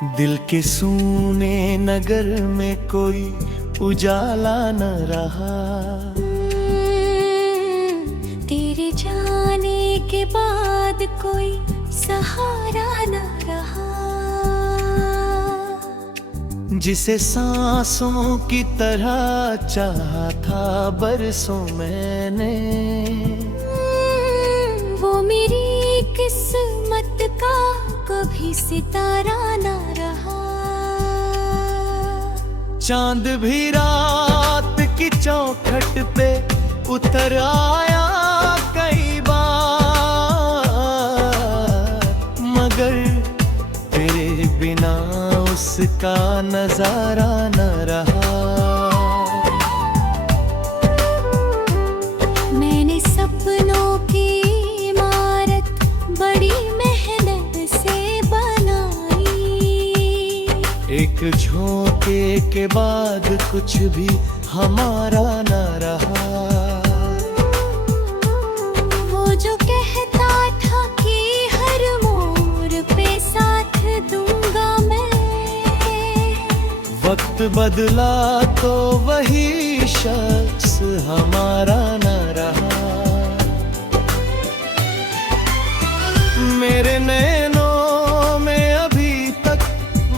दिल के सूने नगर में कोई उजाला न रहा। तेरे जाने के बाद कोई सहारा न रहा। जिसे सांसों की तरह चाहा था बरसों मैंने, वो मेरी किस्मत का कभी सितारा न रहा। चांद भी रात की चौखट पे उतर आया कई बार, मगर तेरे बिना उसका नजारा न रहा। मैंने सपनों की इमारत बड़ी मेहनत से बनाई। एक झोंके के बाद कुछ भी हमारा न रहा। वो जो कहता था कि हर मोड़ पे साथ दूंगा मैं, वक्त बदला तो वही शख्स हमारा न रहा। मेरे नैनों में अभी तक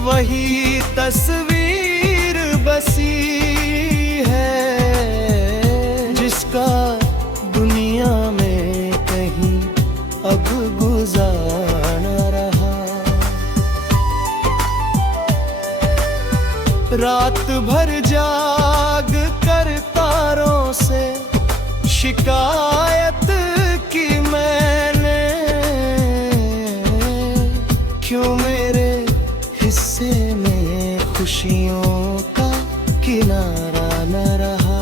वही तस्वीर बसी है, जिसका दुनिया में कहीं अब गुजारा न रहा। रात भर जाग कर तारों से शिकायत की मैंने, क्यों मेरे हिस्से में खुशियों का किनारा न रहा।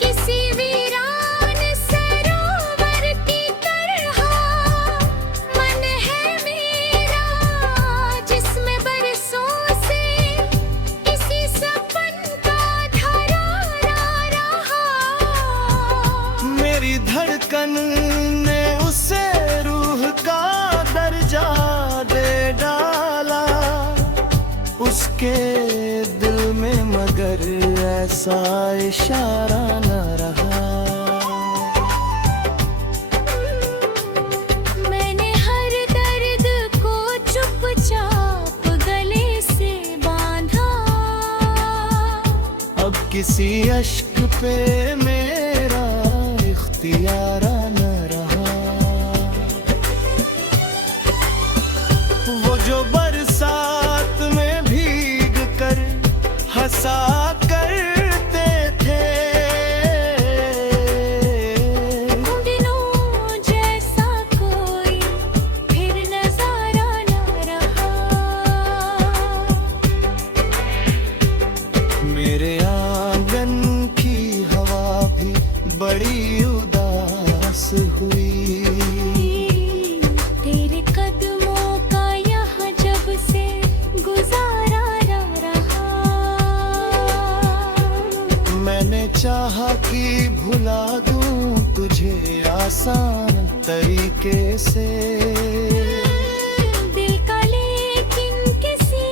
किसी वीरान सरोवर की तरह मन है मेरा, जिसमें बरसों से किसी सपन का धरारा रहा। मेरी धड़कन ने उसे रूह का दर्जा दे डाला, उसके दिल में मगर ऐसा इशारा न रहा। मैंने हर दर्द को चुपचाप गले से बांधा। अब किसी अश्क पे मेरा इख्तियार न रहा। वो जो बरसात में भीग कर हंसा करते थे, दिनों जैसा कोई फिर नजारा न रहा। मेरे आंगन की हवा भी बड़ी उदास हुई। तेरे कदमों का यहाँ जब से गुजारा न रहा। मैंने चाहा कि भुला दूं तुझे आसान तरीके से, दिल का लेकिन किसी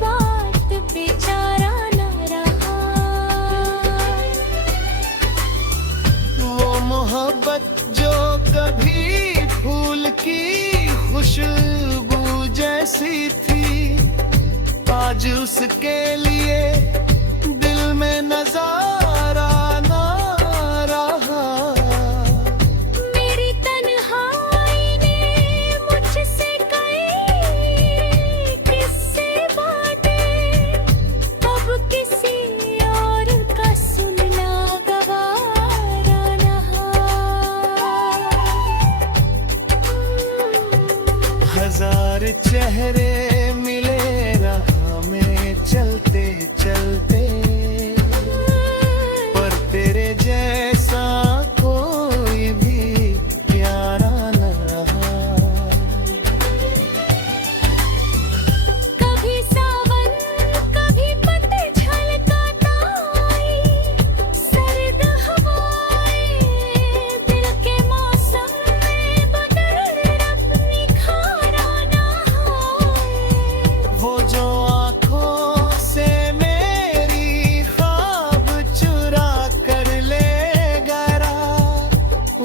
बात पे चारा न रहा। वो मोहब्बत जो कभी फूल की खुशबू जैसी थी, आज उसके लिए दिल में नजारा ना रहा। मेरी तन्हाई ने मुझसे कई किस्से बांटे, अब किसी और का सुनना गवारा रहा। हजार चेहरे मिले राह में चलते चलते, पर तेरे जैसा कोई भी प्यारा न रहा। कभी सावन कभी पतझड़ का ताई, सर्द हवाएं दिल के मौसम में बदल अपनी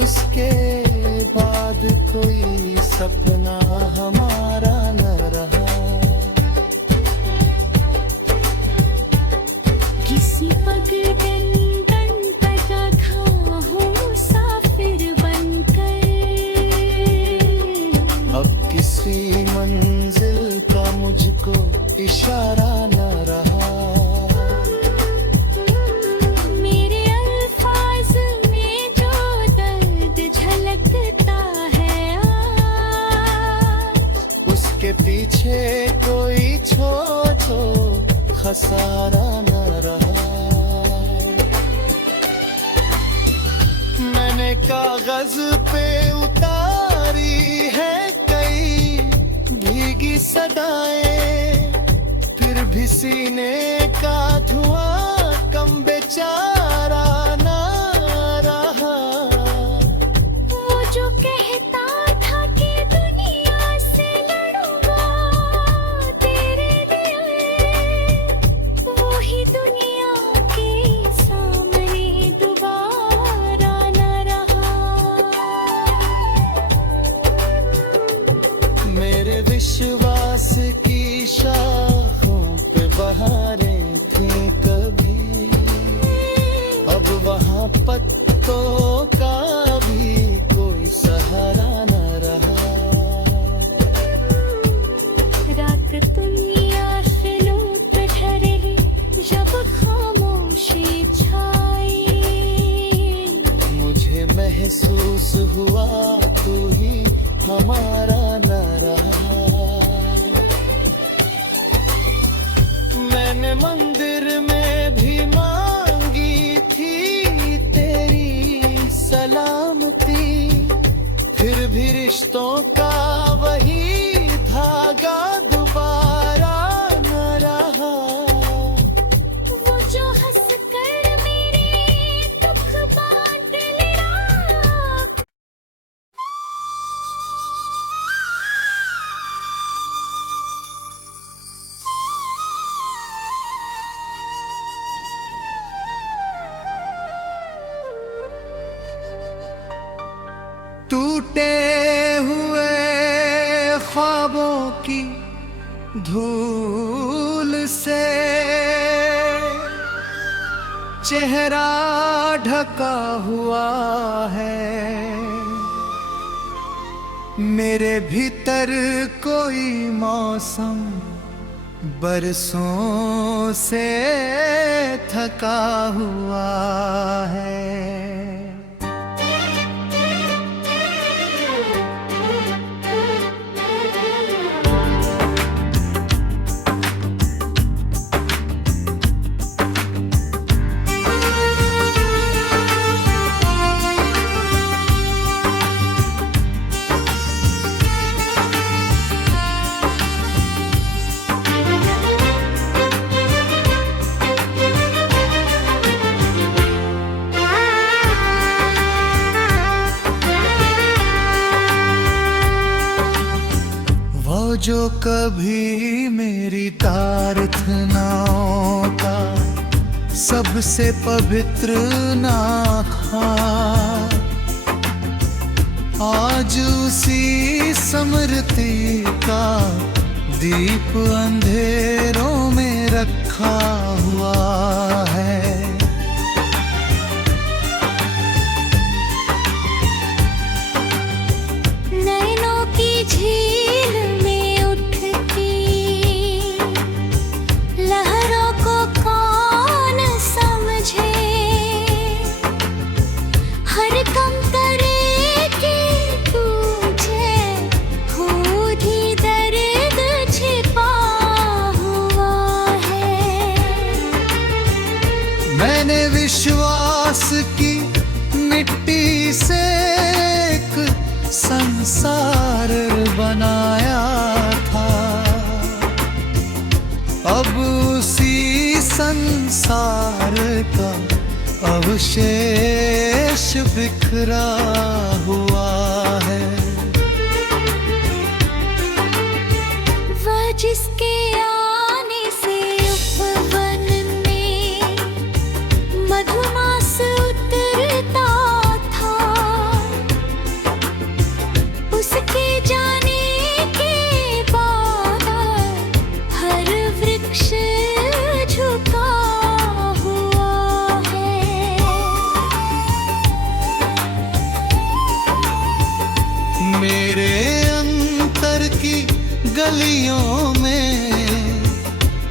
उसके बाद कोई सपना हमारा न रहा। किसी पगडंडन पर रखा हूँ मुसाफिर बनकर। अब किसी मंजिल का मुझको इशारा न रहा। मेरे अल्फाज में जो दर्द झलकता है आज, उसके पीछे कोई छो खसारा न रहा। मैंने कागज पे उतारी है कई भीगी सदाएं, फिर भी सीने का धुआं कम बेचारा ना रहा। वो जो कहता था कि दुनिया से लड़ूंगा तेरे लिए, वो ही दुनिया के सामने दोबारा न रहा। मेरे विश्वास की शाखों पे बहारें थी कभी, अब वहाँ पत्तों का भी कोई सहारा न रहा। रात दुनिया से लूट ठहरे जब खामोशी छाई, मुझे महसूस हुआ तू ही हमारा न रहा। मैंने मंदिर में भी मांगी थी तेरी सलामती, फिर भी रिश्तों का वही धागा दोबारा न रहा। वो जो हंस कर मेरे दुख बांट लेना। टूटे हुए ख्वाबों की धूल से चेहरा ढका हुआ है। मेरे भीतर कोई मौसम बरसों से थका हुआ है। जो कभी मेरी प्रार्थनाओं का सबसे पवित्र ना था, आज उसी स्मृति का दीप अंधेरों में रखा हुआ है। नैनों की झील में उठती लहरों को कौन समझे, हर कम करे कि तुझे खुद ही दर्द छिपा हुआ है। मैंने विश्वास की मिट्टी से एक संसार बनाया था, अब उसी संसार का अवशेष बिखरा हुआ है। वह जिसके आने से उपवन में मधुमास उतरता था, मेरे अंतर की गलियों में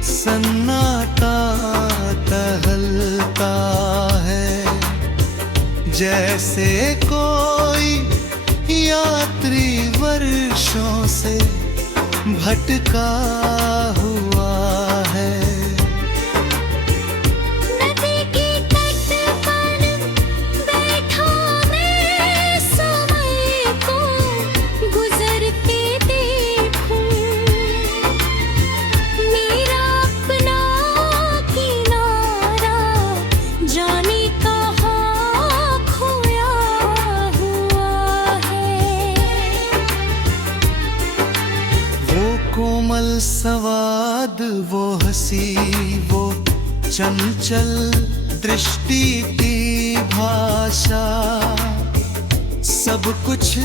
सन्नाटा टहलता है, जैसे कोई यात्री वर्षों से भटका हुआ है। नदी के तट पर बैठा मैं समय को गुजरते देखूं, मेरा अपना किनारा जाने कहाँ खोया हुआ है। वो कोमल संवाद, वो हंसी, वो चंचल दृष्टि की भाषा, सब कुछ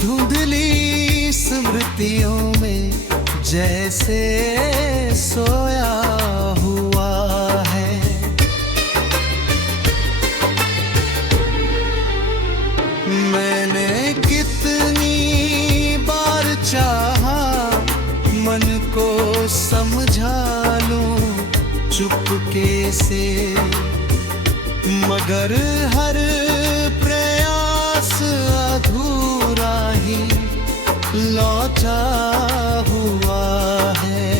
धुंधली स्मृतियों में जैसे सोया हुआ है। मैंने कितनी बार चाहा मन को समझा लूं चुपके से, मगर हर प्रयास अधूरा ही लौटा हुआ है।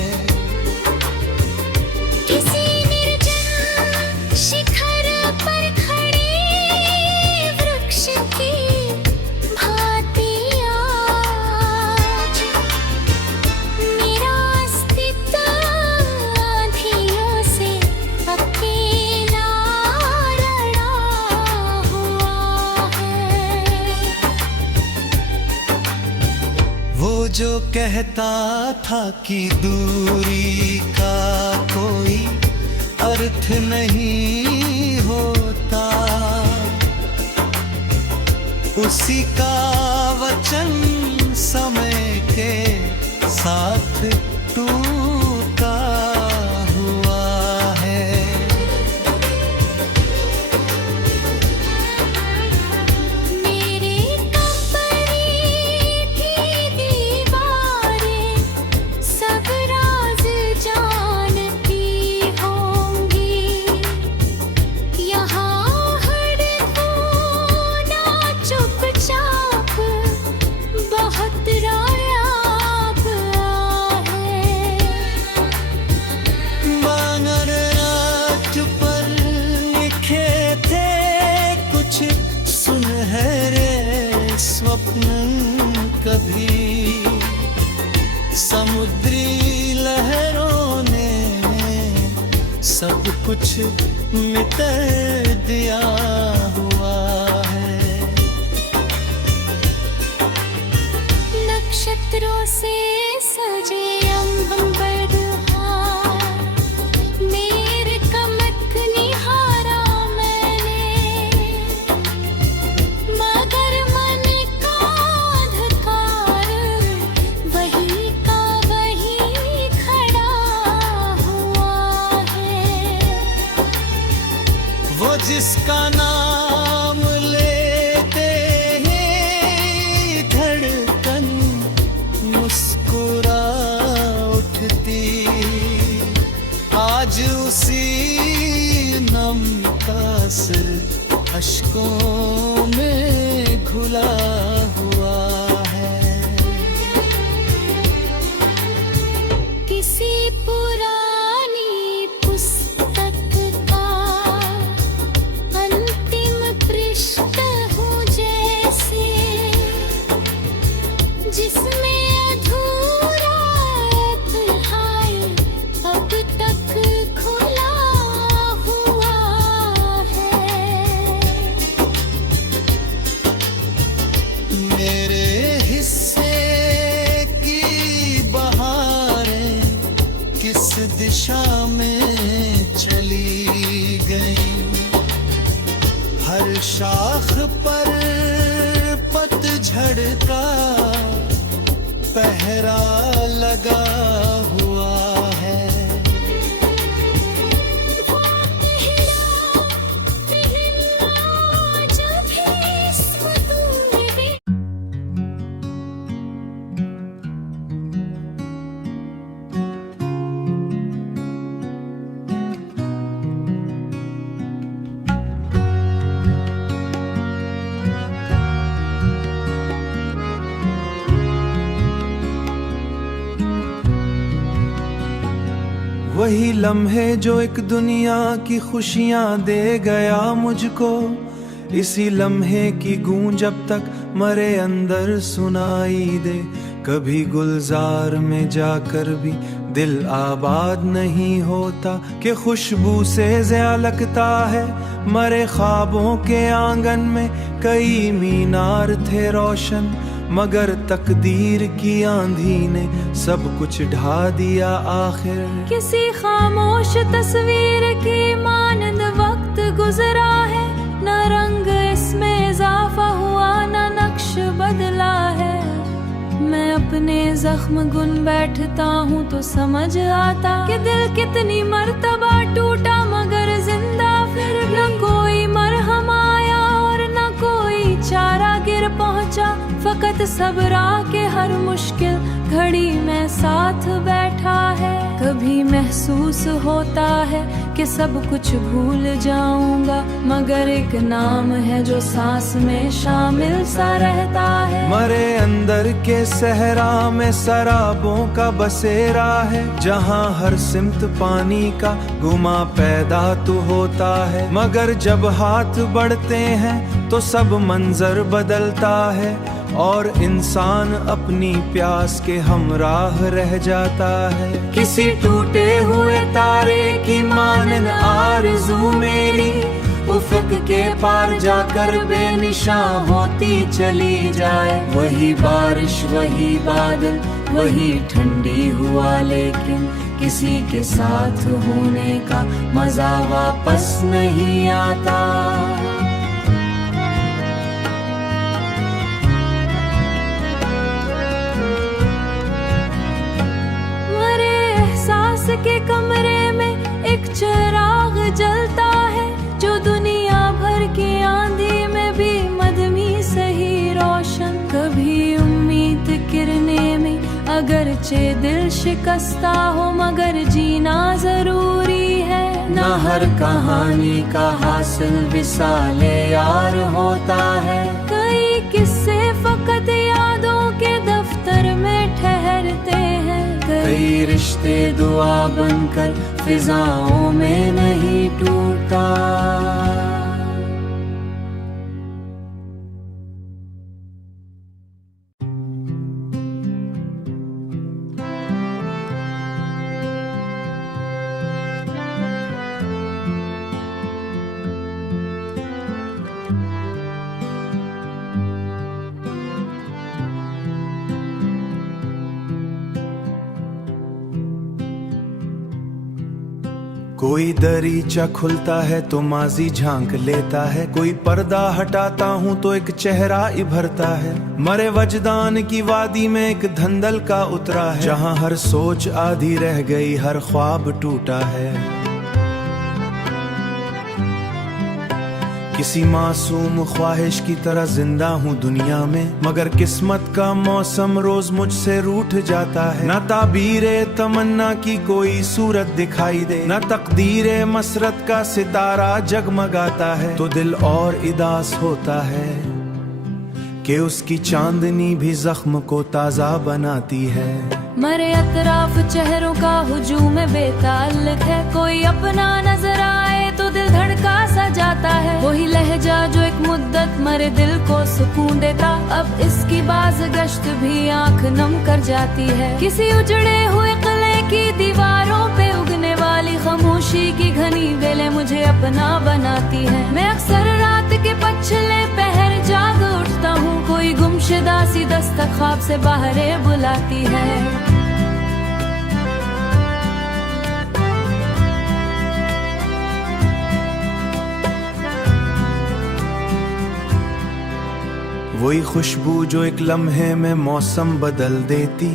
किसी निर्जन शिखर पर खड़े वृक्ष की भांति आज मेरा अस्तित्व आँधियों से अकेला लड़ा हुआ है। वो जो कहता था कि दूरी का कोई अर्थ नहीं होता, उसी का वचन समय के साथ टूटा हुआ है। मेरे कपड़े की दीवारें सब राज जानती होंगी, यहाँ हर कोना चुपचाप बहुत रायाब है। बानर रात पर लिखे थे कुछ सुनहरे स्वप्न, कभी समुद्री लहरों ने सब कुछ मिटा दिया हुआ है। नक्षत्रों से सजे अंबर हार, मेरे कमत निहारा मैंने, मगर मन का अंधकार वही का वही खड़ा हुआ है। वो जिसका नाम लेते ही धड़कन मुस्कुरा उठती, आज उसी नम का सिर अश्कों में घुला हुआ है। किसी पुरानी पुस्तक का अंतिम पृष्ठ हूँ जैसे, जिसमें अधूरा अध्याय अब तक खुला हुआ है। मेरे हिस्से की बहारें किस दिशा में चली गई, हर शाख पर पतझड़ का पहरा लगा हुआ है। वही लम्हे जो एक दुनिया की खुशियां दे गया मुझको, इसी लम्हे की गूंज अब तक मरे अंदर सुनाई दे। कभी गुलजार में जाकर भी दिल आबाद नहीं होता, कि खुशबू से ज़्या लगता है मरे ख्वाबों के आंगन में कई मीनार थे रोशन, मगर तकदीर की आंधी ने सब कुछ ढा दिया आखिर। किसी खामोश तस्वीर की मानंद वक्त गुजरा है, न रंग इसमें इजाफा हुआ न नक्श बदला है। मैं अपने जख्म गुन बैठता हूँ तो समझ आता कि दिल कितनी मर्तबा टूटा मगर जिंदा फिर भी। न कोई मरहम आया और न कोई चारा गिर पहुँचा, फकत सबरा के हर मुश्किल घड़ी में साथ बैठा है। कभी महसूस होता है कि सब कुछ भूल जाऊंगा, मगर एक नाम है जो सांस में शामिल सा रहता है। मरे अंदर के सहरा में शराबों का बसेरा है, जहाँ हर सिमत पानी का गुमा पैदा तो होता है, मगर जब हाथ बढ़ते हैं तो सब मंजर बदलता है और इंसान अपनी प्यास के हमराह रह जाता है। किसी टूटे हुए तारे की मानन आरज़ू मेरी, उफ़क़ के पार जाकर बेनिशान होती चली जाए। वही बारिश वही बादल वही ठंडी हुआ, लेकिन किसी के साथ होने का मजा वापस नहीं आता। के कमरे में एक चिराग जलता है, जो दुनिया भर की आंधी में भी मदमी सही रोशन। कभी उम्मीद किरने में अगरचे दिल शिकस्ता हो, मगर जीना जरूरी है। न हर कहानी का हासिल विसाले यार होता है। कई किस्से फकत यादों के दफ्तर में ठहरते हैं, कई रिश्ते दुआ बनकर फिजाओं में नहीं टूटा। कोई दरीचा खुलता है तो माजी झांक लेता है, कोई पर्दा हटाता हूँ तो एक चेहरा इभरता है। मरे वजदान की वादी में एक धंधल का उतरा है, जहाँ हर सोच आधी रह गई हर ख्वाब टूटा है। किसी मासूम ख्वाहिश की तरह जिंदा हूँ दुनिया में, मगर किस्मत का मौसम रोज मुझसे रूठ जाता है। न ताबीरे तमन्ना की कोई सूरत दिखाई दे, न तकदीरे मसरत का सितारा जगमगाता है, तो दिल और इदास होता है कि उसकी चांदनी भी जख्म को ताजा बनाती है। मरे अतराफ चेहरों का हुजूम बेताल्लुक है, कोई अपना नजर आए तो दिल धड़का सा जाता है। वही लहजा जो एक मुद्दत मरे दिल को सुकून देता, अब इसकी बाज़गश्त भी आंख नम कर जाती है। किसी उजड़े हुए किले की दीवारों पे उगने वाली खामोशी की घनी बेलें मुझे अपना बनाती है। मैं अक्सर रात के पछले पहर जाग उठता हूँ, कोई गुमशुदा सी दस्तक ख्वाब से बाहर बुलाती है। वही खुशबू जो एक लम्हे में मौसम बदल देती,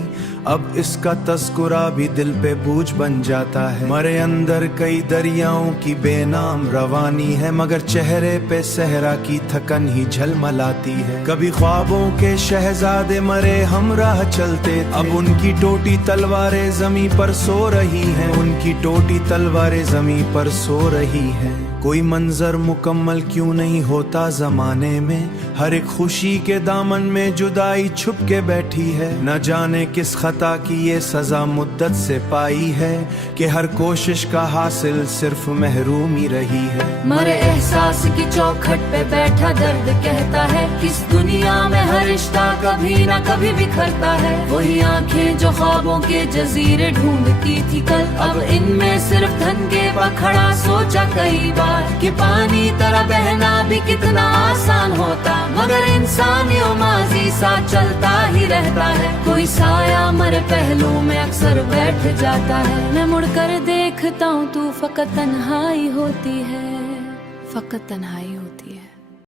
अब इसका तज़कुरा भी दिल पे बोझ बन जाता है। मरे अंदर कई दरियाओं की बेनाम रवानी है, मगर चेहरे पे सहरा की थकन ही झलमलाती है। कभी ख्वाबों के शहजादे मरे हमराह चलते थे, अब उनकी टोटी तलवारें ज़मीं पर सो रही हैं, उनकी टोटी तलवारें ज़मीं पर सो रही हैं। कोई मंजर मुकम्मल क्यों नहीं होता ज़माने में, हर एक खुशी के दामन में जुदाई छुप के बैठी है। न जाने किस खता की ये सजा मुद्दत से पाई है कि हर कोशिश का हासिल सिर्फ महरूमी रही है। मरे एहसास की चौखट पे बैठा दर्द कहता है, किस दुनिया में हर रिश्ता कभी ना कभी बिखरता है। वही आंखें जो ख्वाबों के जजीरे ढूंढती थी कल, अब इनमें सिर्फ धन के पखड़ा। सोचा कई बार कि पानी तरह बहना भी कितना आसान होता, मगर इंसानियों माजी सा चलता ही रहता है। कोई साया मरे पहलू में अक्सर बैठ जाता है। मैं मुड़कर देखता हूँ तू फकत तन्हाई होती है, फकत तन्हाई